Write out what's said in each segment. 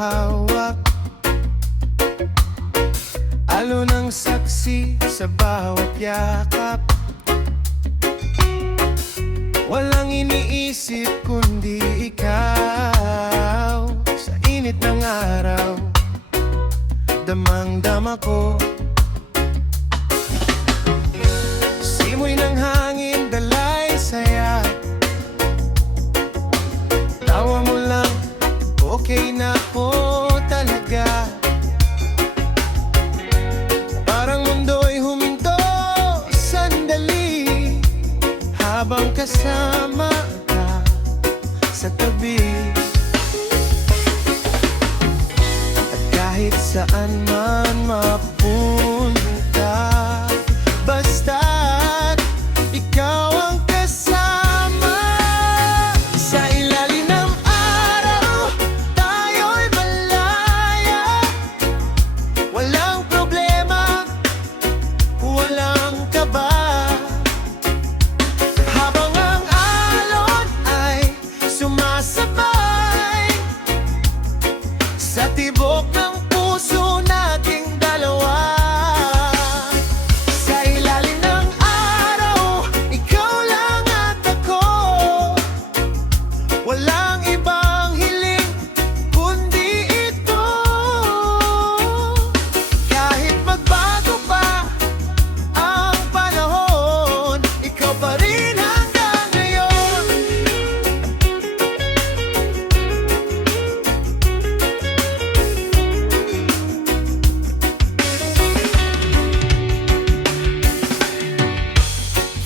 hawak, alo ng saksi sa bawat yakap. Walang iniisip kundi ikaw. Sa init ng araw, damang-dama ko. Simoy ng hangin, dalay saya. Tawa mo lang, okay na ako talaga. Parang mundo'y huminto sandali habang kasama ka sa tabi. At kahit saan man mapunta, basta't ikaw ang kasama. Sa ilalim ng araw, tayo'y malaya. Walang problema, walang kaba. Habang ang alon ay sumasabay sa tibok ng puso nating dalawa. Sa ilalim ng araw, ikaw lang at ako. Walang ibang hiling kundi ito. Kahit magbago pa ang panahon, ikaw pa rin hanggang ngayon.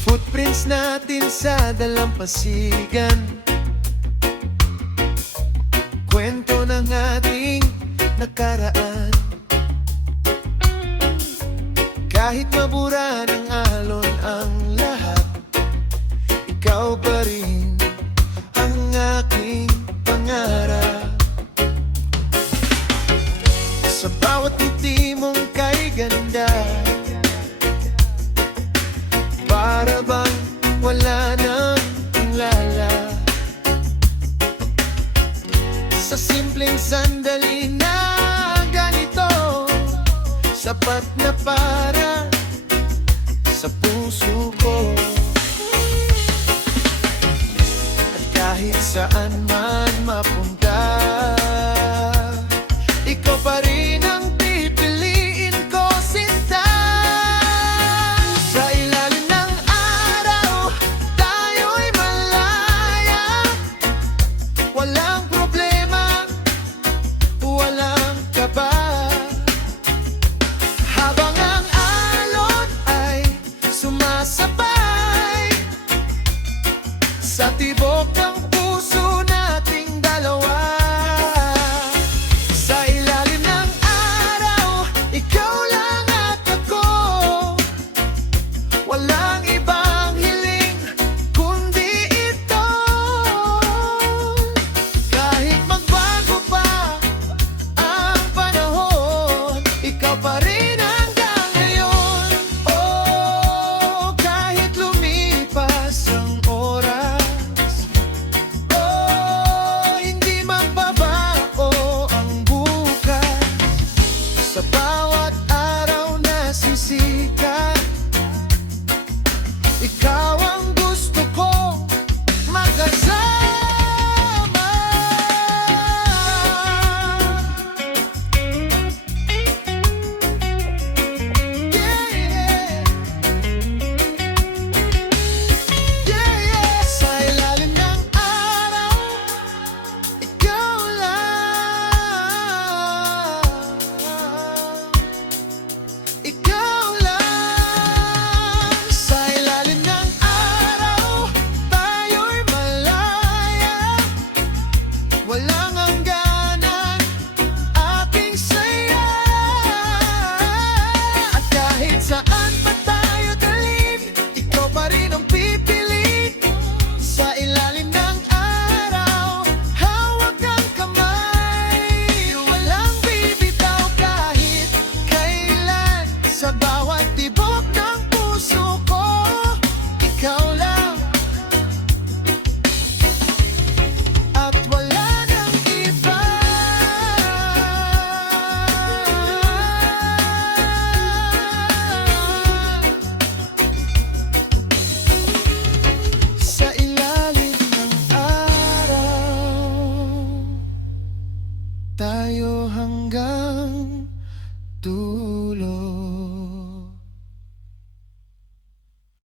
Footprints natin sa dalampasigan, kwento ng ating nakaraan. Kahit mabura ng alon ang lahat, ikaw pa rin ang aking pangarap. Sa bawat ngiti mong kay ganda, para bang wala nang lala. Sa simpleng sandali na ganito, sapat na para sa puso ko. At kahit saan man mapunta,